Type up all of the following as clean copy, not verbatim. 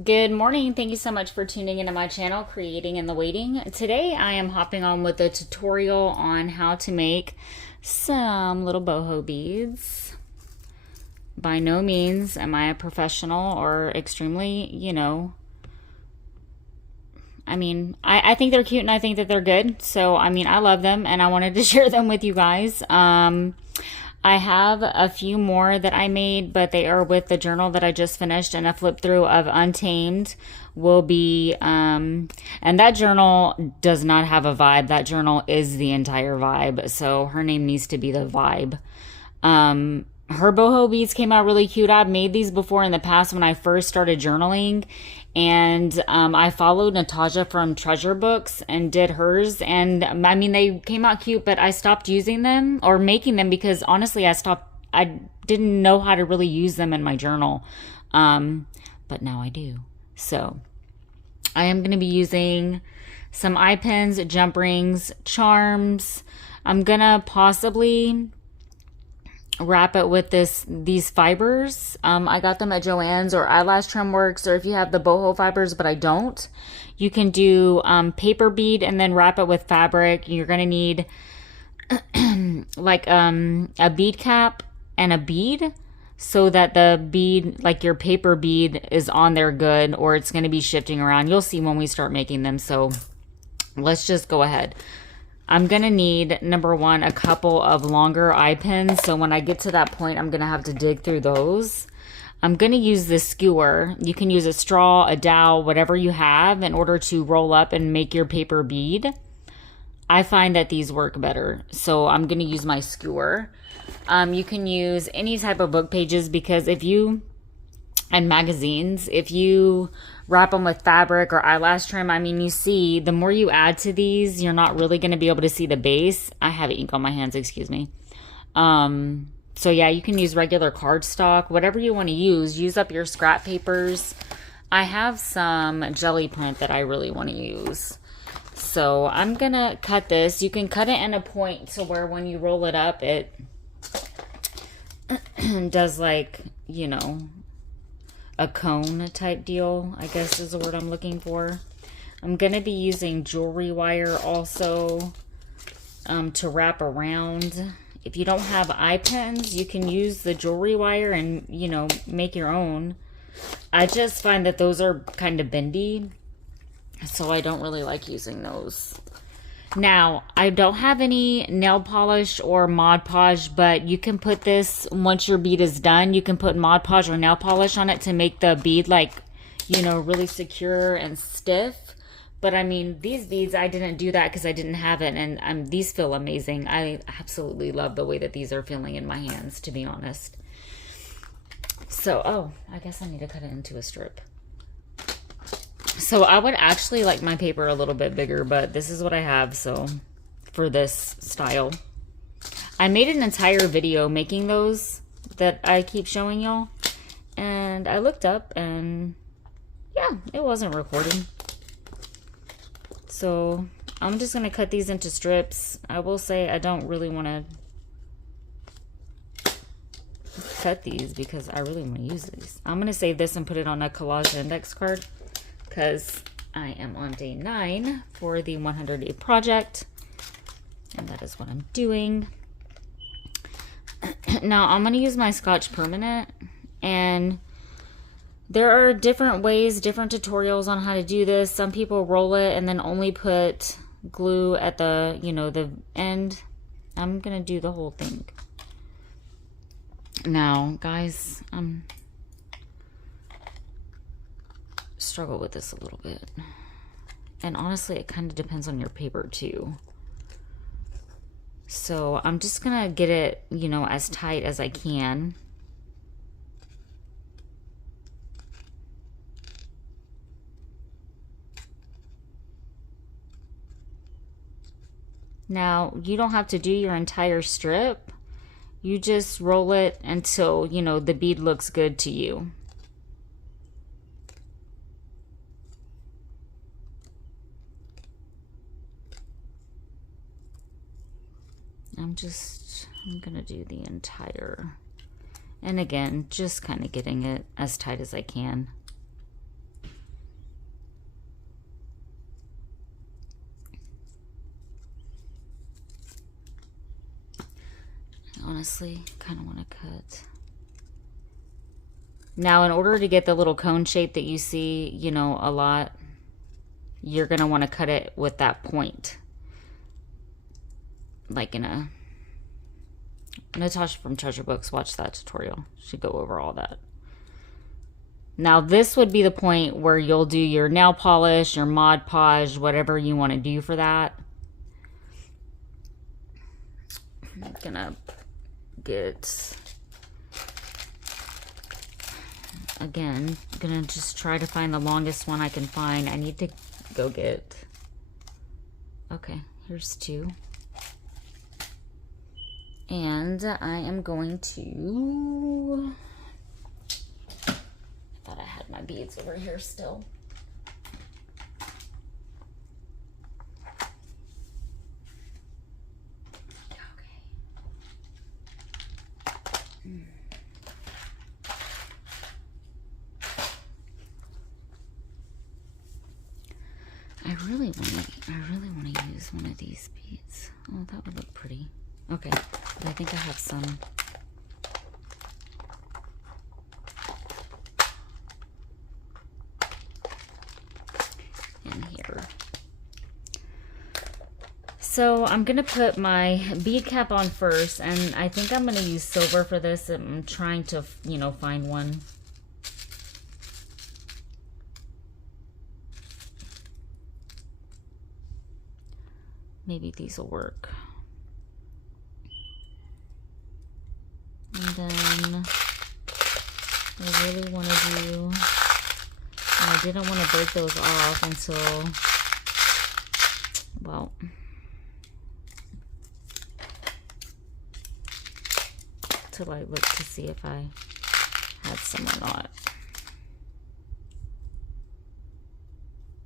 Good morning. Thank you so much for tuning into my channel, Creating in the Waiting. Today I am hopping on with a tutorial on how to make some little boho beads. By no means am I a professional or extremely, I think they're cute and I think that they're good. So, I love them and I wanted to share them with you guys. I have a few more that I made, but they are with the journal that I just finished, and a flip through of Untamed will be, and that journal does not have a vibe. That journal is the entire vibe. So her name needs to be the vibe. Her boho beads came out really cute. I've made these before in the past when I first started journaling, and I followed Natasha from Treasure Books and did hers, and they came out cute, but I stopped using them or making them because honestly I didn't know how to really use them in my journal, but now I do. So I am going to be using some eye pins, jump rings, charms. I'm gonna possibly wrap it with these fibers. I got them at Joann's or Eyelash Trim Works, or if you have the boho fibers but I don't, you can do paper bead and then wrap it with fabric. You're gonna need like a bead cap and a bead so that the bead, like your paper bead, is on there good, or it's going to be shifting around. You'll see when we start making them. So let's just go ahead. I'm going to need, number one, a couple of longer eye pins. So when I get to that point, I'm going to have to dig through those. I'm going to use this skewer. You can use a straw, a dowel, whatever you have in order to roll up and make your paper bead. I find that these work better. So I'm going to use my skewer. You can use any type of book pages because and magazines, if you wrap them with fabric or eyelash trim, you see, the more you add to these, you're not really going to be able to see the base. I have ink on my hands, excuse me. So yeah, you can use regular cardstock, whatever you want to use. Use up your scrap papers. I have some jelly print that I really want to use. So I'm going to cut this. You can cut it in a point to where when you roll it up, it does like, a cone type deal, I guess is the word I'm looking for. I'm going to be using jewelry wire also to wrap around. If you don't have eye pins, you can use the jewelry wire and, make your own. I just find that those are kind of bendy, so I don't really like using those. Now, I don't have any nail polish or Mod Podge, but you can put this, once your bead is done, you can put Mod Podge or nail polish on it to make the bead really secure and stiff. But these beads, I didn't do that because I didn't have it, and these feel amazing. I absolutely love the way that these are feeling in my hands, to be honest. So, I guess I need to cut it into a strip. So I would actually like my paper a little bit bigger, but this is what I have, so for this style. I made an entire video making those that I keep showing y'all, and I looked up and yeah, it wasn't recording. So I'm just going to cut these into strips. I will say I don't really want to cut these because I really want to use these. I'm going to save this and put it on a collage index card, because I am on day 9 for the 100-day project, and that is what I'm doing. Now I'm going to use my Scotch Permanent, and there are different ways, different tutorials on how to do this. Some people roll it and then only put glue at the, the end. I'm going to do the whole thing. Now, guys, struggle with this a little bit, and honestly it kind of depends on your paper too. So I'm just gonna get it as tight as I can. Now you don't have to do your entire strip, you just roll it until the bead looks good to you. I'm gonna do the entire, and again, just kind of getting it as tight as I can. honestly kind of want to cut. Now, in order to get the little cone shape that you see, you know, a lot, you're going to want to cut it with that point. Like in a... Natasha from Treasure Books, watch that tutorial. She'd go over all that. Now, this would be the point where you'll do your nail polish, your Mod Podge, whatever you want to do for that. I'm going to get... Again, I'm going to just try to find the longest one I can find. I need to go get... Okay, here's 2. And I am going to... I thought I had my beads over here still. Okay. I really want to use one of these beads. Oh, that would look pretty. Okay, but I think I have some. In here. So I'm going to put my bead cap on first, and I think I'm going to use silver for this. I'm trying to, you know, find one. Maybe these will work. And then I really want to do, and I didn't want to break those off until, well, till I look to see if I had some or not.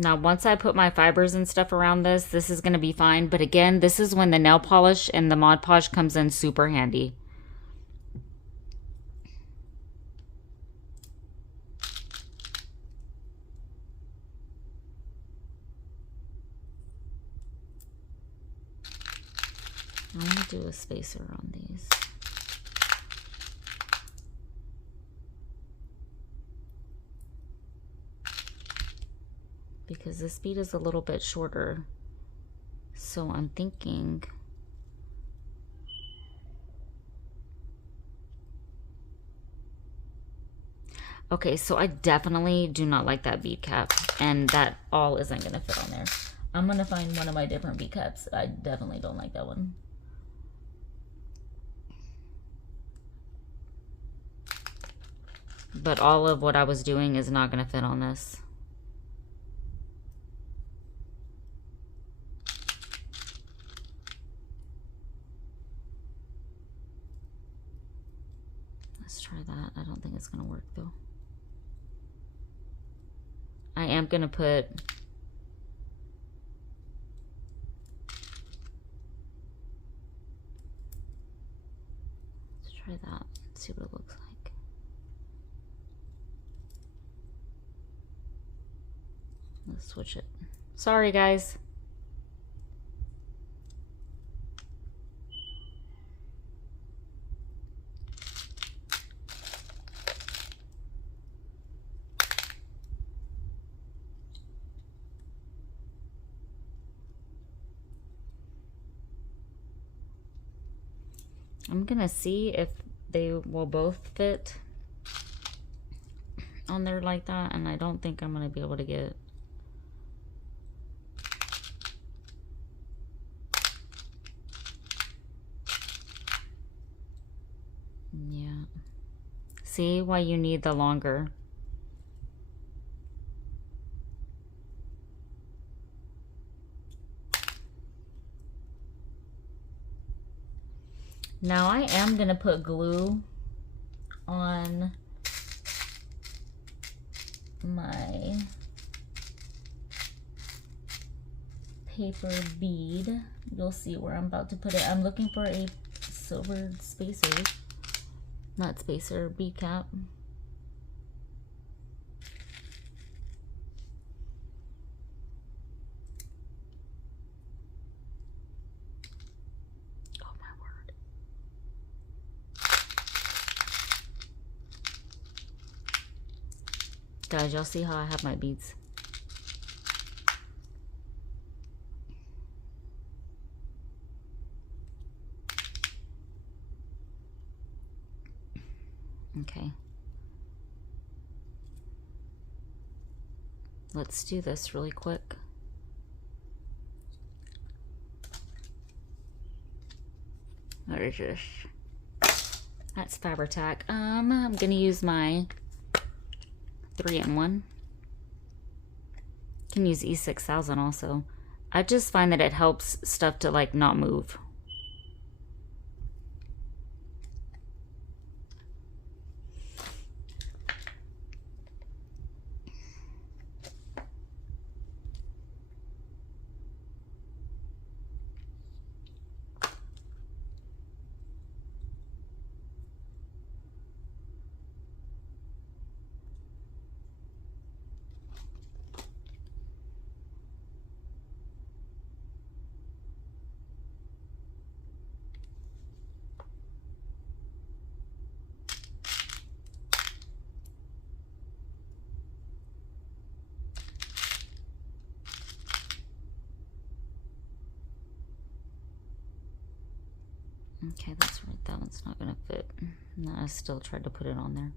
Now, once I put my fibers and stuff around this is going to be fine. But again, this is when the nail polish and the Mod Podge comes in super handy. I want to do a spacer on these. Because this bead is a little bit shorter. So I'm thinking... Okay, so I definitely do not like that bead cap. And that all isn't going to fit on there. I'm going to find one of my different bead caps. I definitely don't like that one. But all of what I was doing is not going to fit on this. Let's try that. I don't think it's going to work though. I am going to put... Let's try that. See what it looks like. Let's switch it. Sorry, guys. I'm gonna see if they will both fit on there like that, and I don't think I'm gonna be able to get... Yeah. See why you need the longer. Now I am going to put glue on my paper bead. You'll see where I'm about to put it. I'm looking for a silver spacer, not spacer, bead cap. Guys, y'all see how I have my beads? Okay. Let's do this really quick. What is this? That's Fabri-Tac. I'm gonna use my 3-in-1. Can use E6000 also. I just find that it helps stuff to like not move. Okay, that's right. That one's not gonna fit. No, I still tried to put it on there.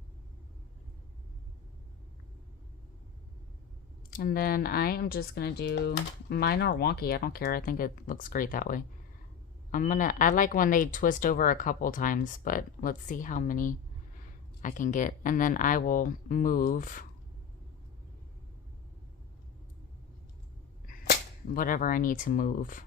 And then I am just gonna do, mine are wonky. I don't care. I think it looks great that way. I like when they twist over a couple times, but let's see how many I can get. And then I will move whatever I need to move.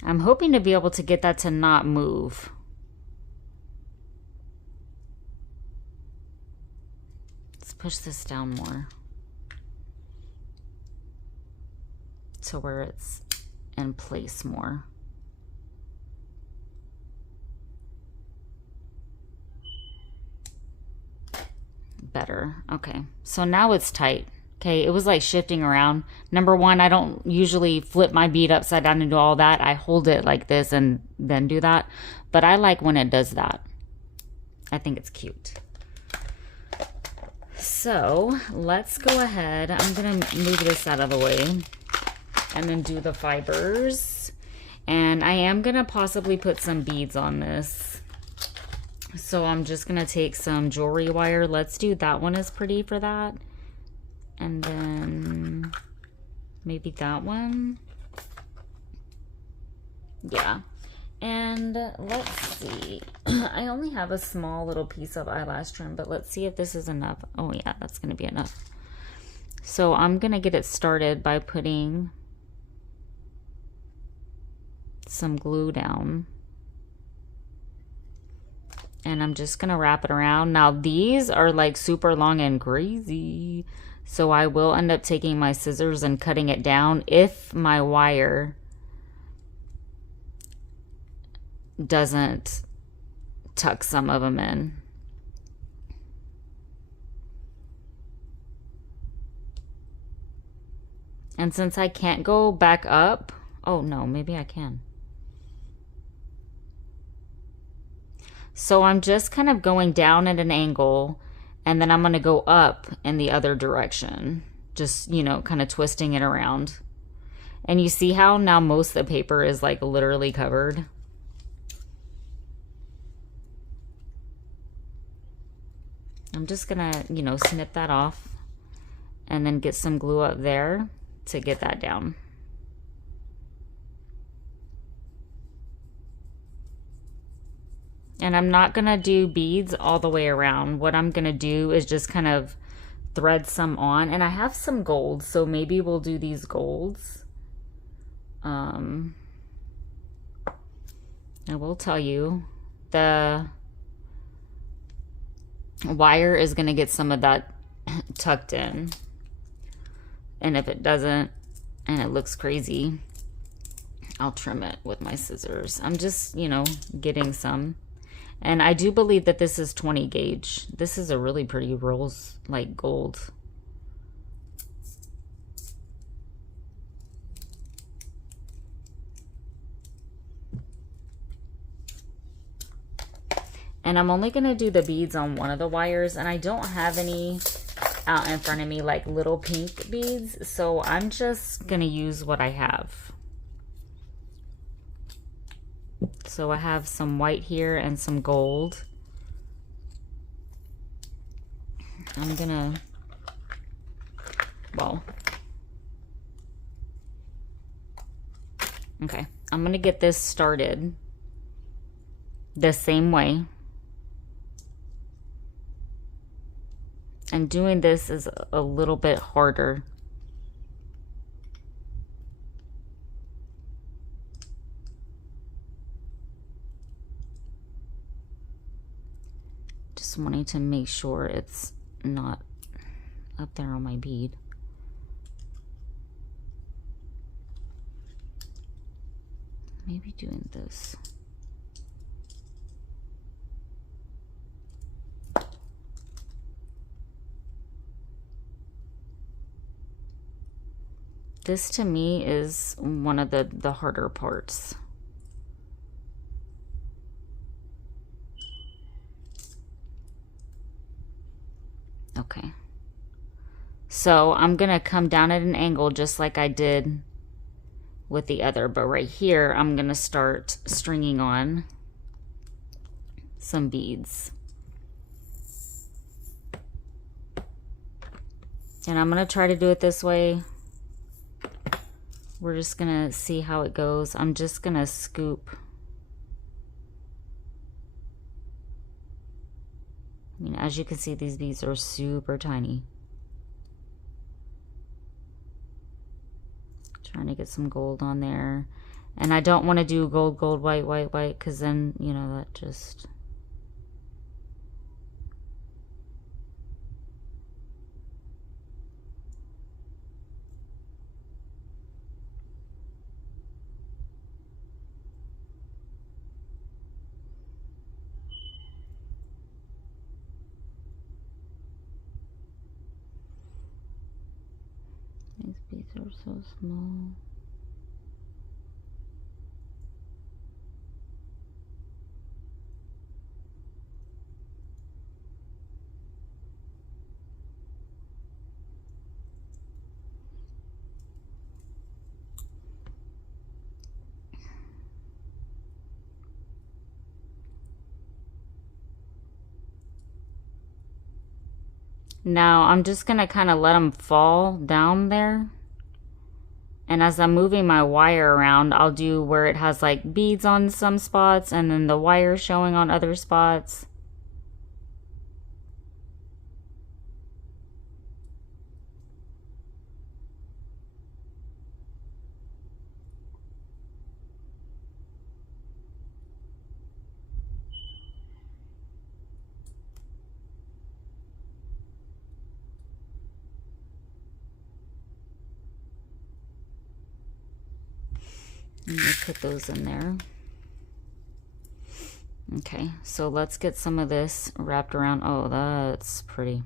I'm hoping to be able to get that to not move. Let's push this down more to where it's in place more. Better. Okay, so now it's tight. Okay, it was like shifting around. Number one, I don't usually flip my bead upside down and do all that. I hold it like this and then do that. But I like when it does that. I think it's cute. So let's go ahead. I'm going to move this out of the way and then do the fibers. And I am going to possibly put some beads on this. So I'm just going to take some jewelry wire. Let's do that one is pretty for that. And then maybe that one. Yeah. And let's see. I only have a small little piece of eyelash trim, but let's see if this is enough. Oh yeah, that's going to be enough. So I'm going to get it started by putting some glue down. And I'm just going to wrap it around. Now these are like super long and crazy. So I will end up taking my scissors and cutting it down if my wire doesn't tuck some of them in. And since I can't go back up, oh no, maybe I can. So I'm just kind of going down at an angle, and then I'm going to go up in the other direction. Just, you know, kind of twisting it around. And you see how now most of the paper is like literally covered? I'm just going to, you know, snip that off and then get some glue up there to get that down. And I'm not going to do beads all the way around. What I'm going to do is just kind of thread some on. And I have some gold, so maybe we'll do these golds. I will tell you, the wire is going to get some of that tucked in. And if it doesn't, and it looks crazy, I'll trim it with my scissors. I'm just, you know, getting some. And I do believe that this is 20 gauge. This is a really pretty rose, like gold. And I'm only going to do the beads on one of the wires. And I don't have any out in front of me, like little pink beads. So I'm just going to use what I have. So I have some white here and some gold. I'm going to, well, okay. I'm going to get this started the same way. And doing this is a little bit harder. Just wanting to make sure it's not up there on my bead. Maybe doing this. This to me is one of the harder parts. Okay. So I'm gonna come down at an angle just like I did with the other, but right here I'm gonna start stringing on some beads. And I'm gonna try to do it this way. We're just gonna see how it goes. I'm just gonna scoop. I mean, as you can see, these beads are super tiny. Trying to get some gold on there. And I don't want to do gold, gold, white, white, white, because then, you know, that just... These beads are so small. Now I'm just going to kind of let them fall down there. And as I'm moving my wire around, I'll do where it has like beads on some spots and then the wire showing on other spots. I'm gonna put those in there. Okay, so let's get some of this wrapped around. Oh, that's pretty.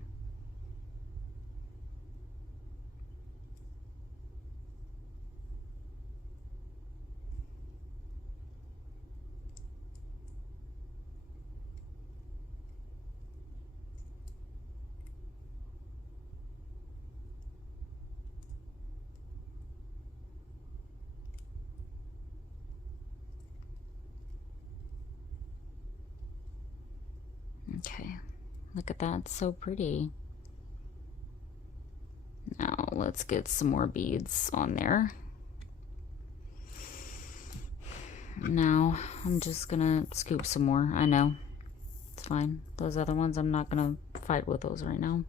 Okay, look at that, it's so pretty. Now let's get some more beads on there. Now I'm just gonna scoop some more. I know, it's fine. Those other ones, I'm not gonna fight with those right now.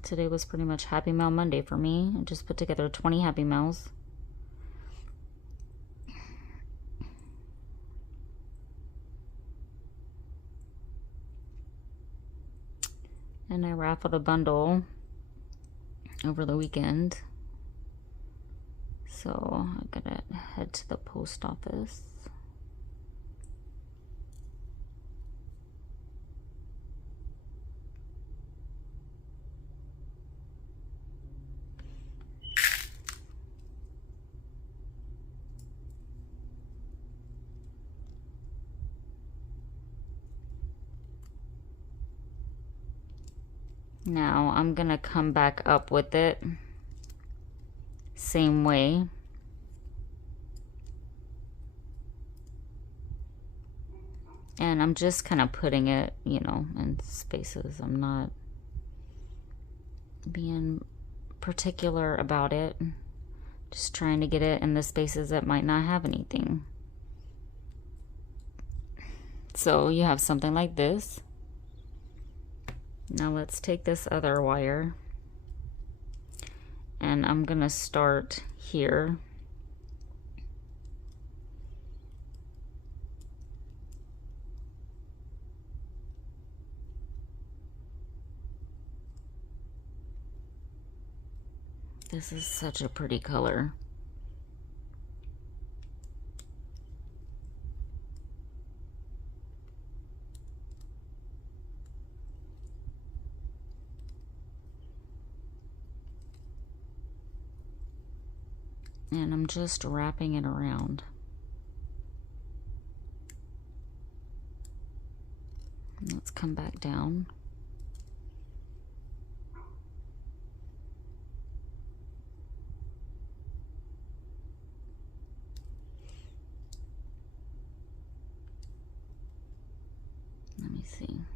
Today was pretty much Happy Mail Monday for me. I just put together 20 Happy Mails. And I raffled a bundle over the weekend. So I'm gonna head to the post office. Now I'm gonna come back up with it same way. And I'm just kind of putting it, you know, in spaces. I'm not being particular about it. Just trying to get it in the spaces that might not have anything. So you have something like this. Now let's take this other wire, and I'm gonna start here. This is such a pretty color. And I'm just wrapping it around. Let's come back down. Let me see.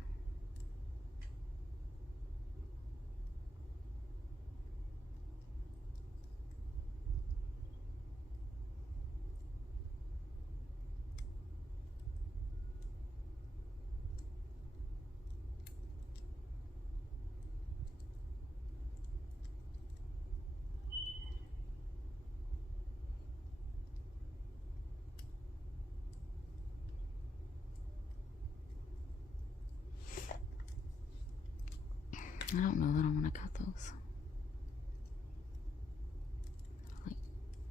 I don't know that I want to cut those. Like,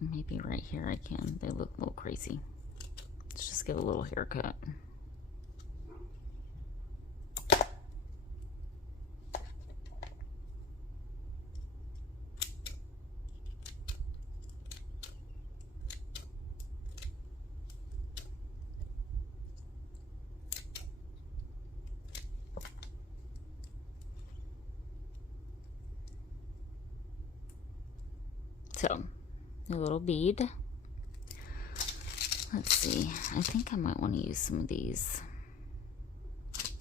maybe right here I can. They look a little crazy. Let's just give a little haircut. So, a little bead. Let's see. I think I might want to use some of these.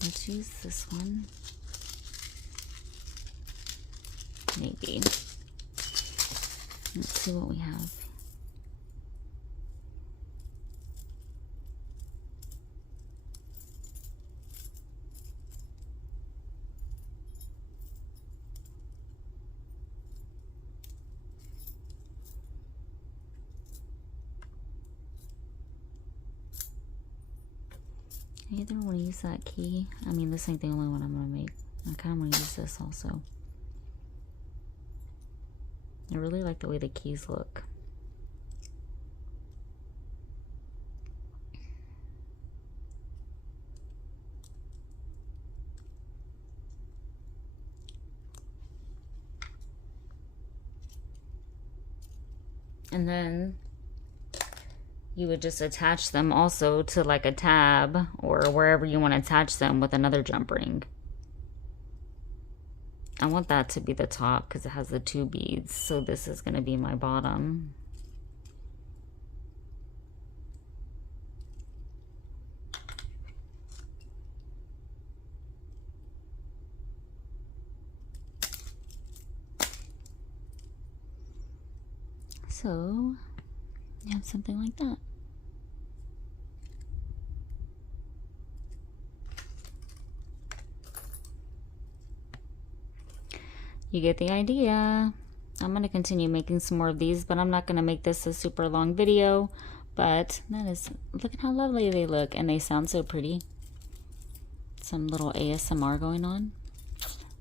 Let's use this one. Maybe. Let's see what we have. I either want to use that key. I mean, this ain't the only one I'm going to make. I kind of want to use this also. I really like the way the keys look. And then you would just attach them also to like a tab or wherever you want to attach them with another jump ring. I want that to be the top because it has the 2 beads. So this is going to be my bottom. So you have something like that. You get the idea. I'm going to continue making some more of these, but I'm not going to make this a super long video. But that is, look at how lovely they look, and they sound so pretty. Some little ASMR going on.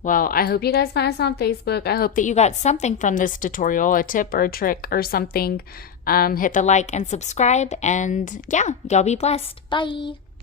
Well, I hope you guys find us on Facebook. I hope that you got something from this tutorial, a tip or a trick or something. Hit the like and subscribe, and yeah, y'all be blessed. Bye.